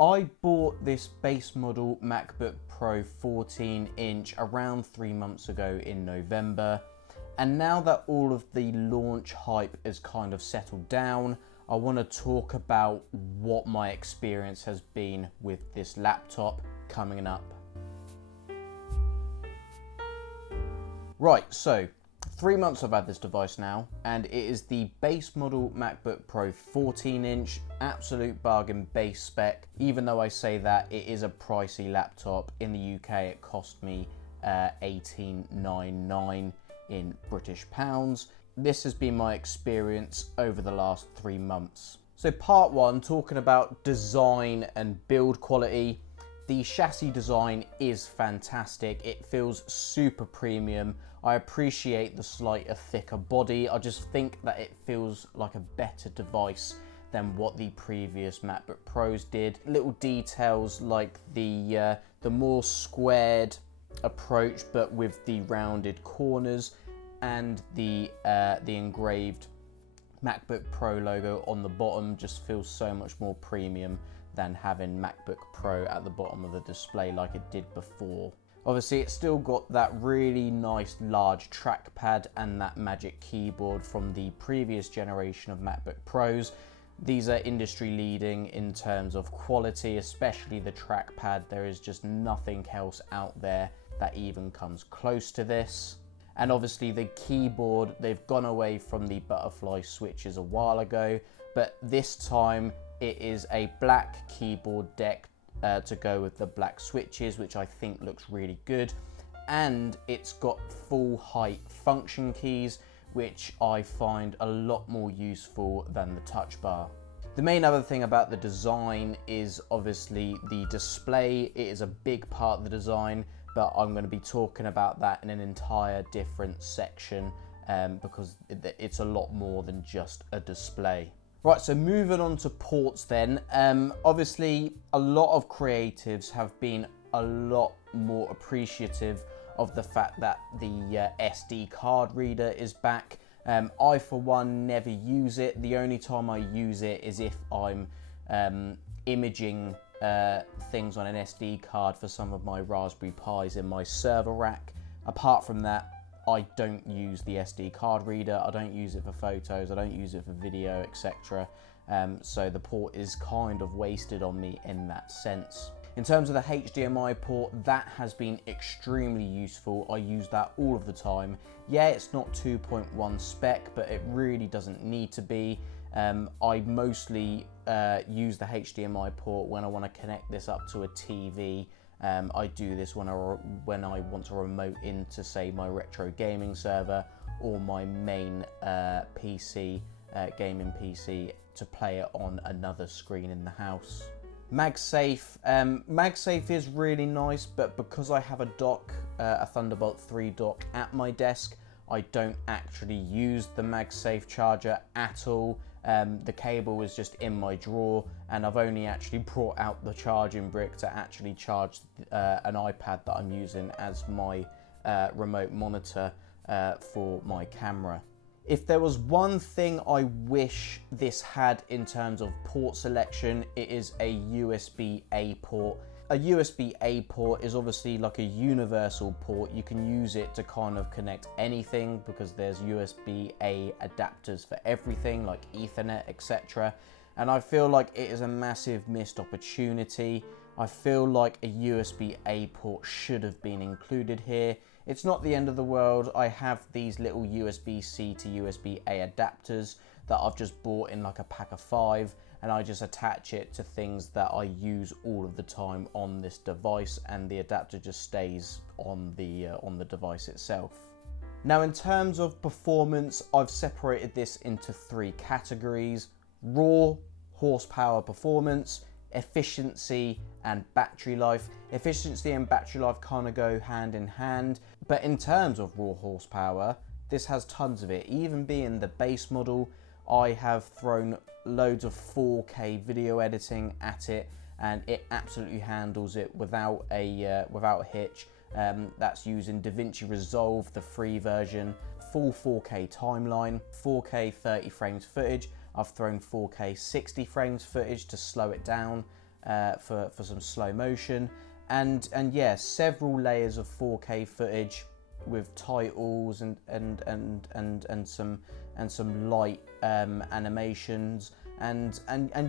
I bought this base model MacBook Pro 14-inch around 3 months ago in November, and now that all of the launch hype is kind of settled down, I want to talk about what my experience has been with this laptop coming up. Right, so 3 months I've had this device now, and it is the base model MacBook Pro 14-inch, absolute bargain base spec. Even though I say that, it is a pricey laptop. In the UK it cost me $18.99 in British pounds. This has been my experience over the last 3 months. So part one, talking about design and build quality. The chassis design is fantastic. It feels super premium. I appreciate the slightly thicker body. I just think that it feels like a better device than what the previous MacBook Pros did. Little details like the more squared approach, but with the rounded corners, and the engraved MacBook Pro logo on the bottom just feels so much more premium than having MacBook Pro at the bottom of the display like it did before. Obviously it's still got that really nice large trackpad and that Magic Keyboard from the previous generation of MacBook Pros. These are industry leading in terms of quality, especially the trackpad. There is just nothing else out there that even comes close to this. And obviously the keyboard, they've gone away from the butterfly switches a while ago, but this time it is a black keyboard deck to go with the black switches, which I think looks really good. And it's got full height function keys, which I find a lot more useful than the touch bar. The main other thing about the design is obviously the display. It is a big part of the design, but I'm going to be talking about that in an entire different section because it's a lot more than just a display. Right, so moving on to ports then. Obviously, a lot of creatives have been a lot more appreciative of the fact that the SD card reader is back. I, for one, never use it. The only time I use it is if I'm imaging things on an SD card for some of my Raspberry Pis in my server rack. Apart from that, I don't use the SD card reader. I don't use it for photos, I don't use it for video, etc. So the port is kind of wasted on me in that sense. In terms of the HDMI port, that has been extremely useful. I use that all of the time. Yeah, it's not 2.1 spec, but it really doesn't need to be. I mostly use the HDMI port when I want to connect this up to a TV. I do this when I want to remote into, say, my retro gaming server or my main PC, gaming PC, to play it on another screen in the house. MagSafe. MagSafe is really nice, but because I have a dock, a Thunderbolt 3 dock at my desk, I don't actually use the MagSafe charger at all. The cable was just in my drawer, and I've only actually brought out the charging brick to actually charge an iPad that I'm using as my remote monitor for my camera. If there was one thing I wish this had in terms of port selection, it is a USB-A port. A USB-A port is obviously like a universal port. You can use it to kind of connect anything because there's USB-A adapters for everything like Ethernet, etc. And I feel like it is a massive missed opportunity. I feel like a USB-A port should have been included here. It's not the end of the world. I have these little USB-C to USB-A adapters that I've just bought in like a pack of 5, and I just attach it to things that I use all of the time on this device, and the adapter just stays on the device itself. Now, in terms of performance, I've separated this into 3 categories: raw horsepower performance, efficiency, and battery life. Efficiency and battery life kind of go hand in hand, but in terms of raw horsepower, this has tons of it. Even being the base model, I have thrown loads of 4K video editing at it, and it absolutely handles it without a hitch. That's using DaVinci Resolve, the free version, full 4K timeline, 4K 30 frames footage. I've thrown 4K 60 frames footage to slow it down. for some slow motion, and yeah, several layers of 4K footage with titles and some light animations, and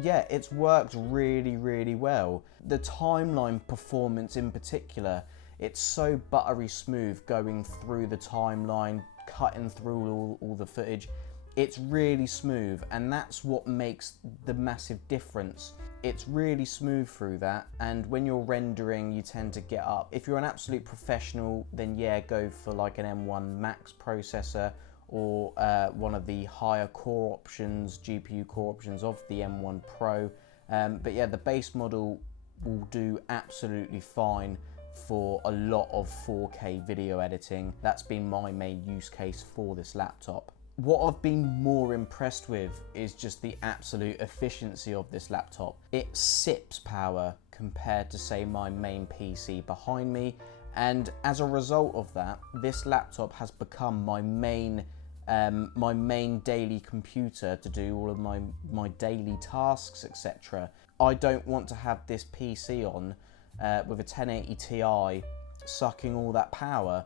yeah, it's worked really well. The timeline performance in particular, it's so buttery smooth going through the timeline, cutting through all the footage. It's really smooth, and that's what makes the massive difference. It's really smooth through that, and when you're rendering, you tend to get up. If you're an absolute professional, then yeah, go for like an M1 Max processor, or one of the higher core options, GPU core options of the M1 Pro. But yeah, the base model will do absolutely fine for a lot of 4K video editing. That's been my main use case for this laptop. What I've been more impressed with is just the absolute efficiency of this laptop. It sips power compared to, say, my main PC behind me, and as a result of that, this laptop has become my main daily computer to do all of my daily tasks, etc. I don't want to have this PC on with a 1080 Ti sucking all that power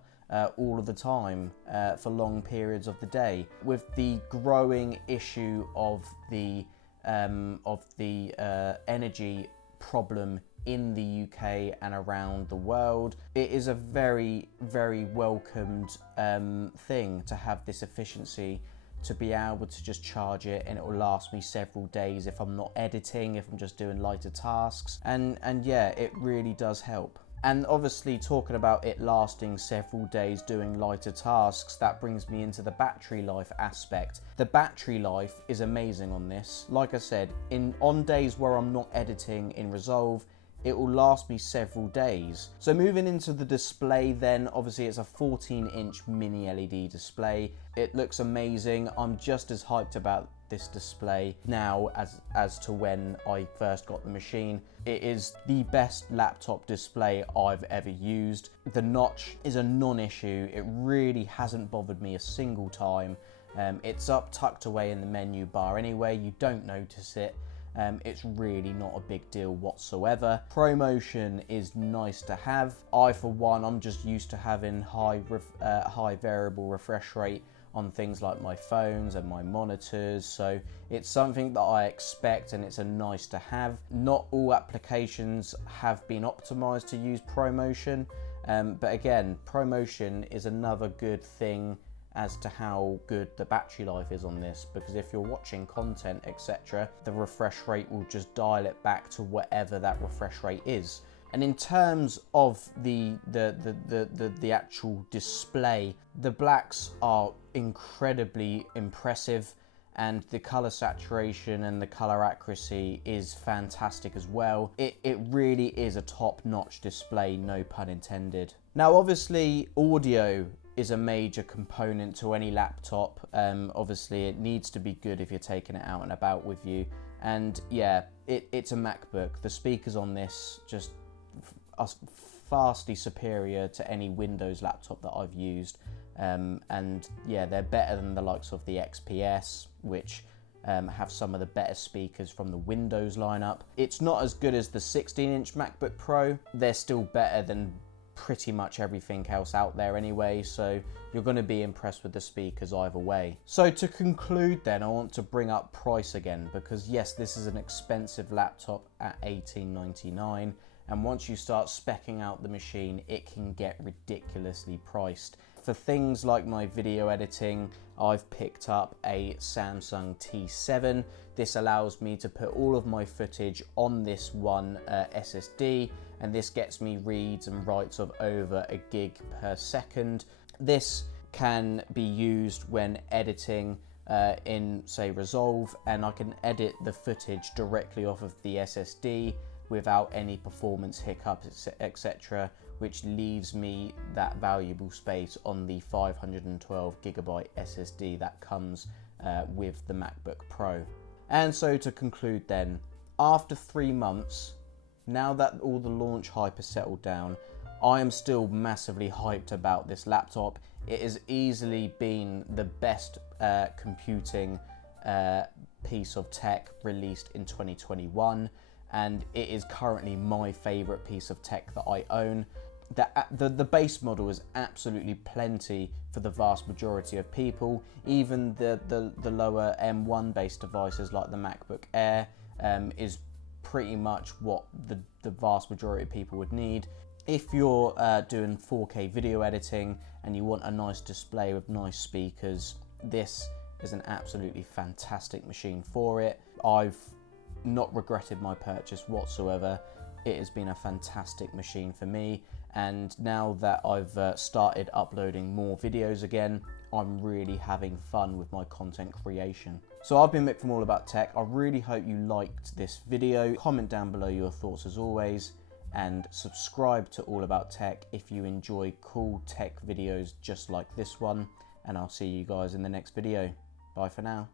all of the time for long periods of the day. With the growing issue of the energy problem in the UK and around the world, it is a very welcomed thing to have this efficiency, to be able to just charge it and it will last me several days if I'm not editing, if I'm just doing lighter tasks, and yeah, it really does help. And obviously, talking about it lasting several days doing lighter tasks, that brings me into the battery life aspect. The battery life is amazing on this. Like I said, on days where I'm not editing in Resolve, it will last me several days. So moving into the display then, obviously it's a 14-inch mini LED display. It looks amazing. I'm just as hyped about this display now as to when I first got the machine. It is the best laptop display I've ever used. The notch is a non-issue. It really hasn't bothered me a single time. It's up tucked away in the menu bar anyway, you don't notice it. It's really not a big deal whatsoever. ProMotion is nice to have. For one, I'm just used to having high variable refresh rate on things like my phones and my monitors, so it's something that I expect and it's a nice to have. Not all applications have been optimized to use ProMotion, but again, ProMotion is another good thing as to how good the battery life is on this, because if you're watching content, etc., the refresh rate will just dial it back to whatever that refresh rate is. And in terms of the actual display, the blacks are incredibly impressive, and the color saturation and the color accuracy is fantastic as well. It really is a top-notch display, no pun intended. Now obviously audio is a major component to any laptop. Obviously it needs to be good if you're taking it out and about with you, and yeah, it's a MacBook. The speakers on this just are vastly superior to any Windows laptop that I've used, and yeah, they're better than the likes of the XPS, which have some of the better speakers from the Windows lineup. It's not as good as the 16-inch MacBook Pro. They're still better than pretty much everything else out there anyway, so you're going to be impressed with the speakers either way. So to conclude then, I want to bring up price again, because yes, this is an expensive laptop at $18.99, and once you start speccing out the machine, it can get ridiculously priced. For things like my video editing, I've picked up a Samsung T7. This allows me to put all of my footage on this one SSD, and this gets me reads and writes of over a gig per second. This can be used when editing in, say, Resolve, and I can edit the footage directly off of the SSD without any performance hiccups, etc., which leaves me that valuable space on the 512 gigabyte SSD that comes with the MacBook Pro. And so to conclude then, after 3 months, now that all the launch hype has settled down, I am still massively hyped about this laptop. It has easily been the best computing piece of tech released in 2021. and it is currently my favorite piece of tech that I own. The base model is absolutely plenty for the vast majority of people. Even the lower M1 based devices like the MacBook Air is pretty much what the vast majority of people would need. If you're doing 4K video editing and you want a nice display with nice speakers, this is an absolutely fantastic machine for it. I've not regretted my purchase whatsoever. It has been a fantastic machine for me, and now that I've started uploading more videos again, I'm really having fun with my content creation. So I've been Mick from All About Tech. I really hope you liked this video. Comment down below your thoughts as always, and subscribe to All About Tech if you enjoy cool tech videos just like this one, and I'll see you guys in the next video. Bye for now.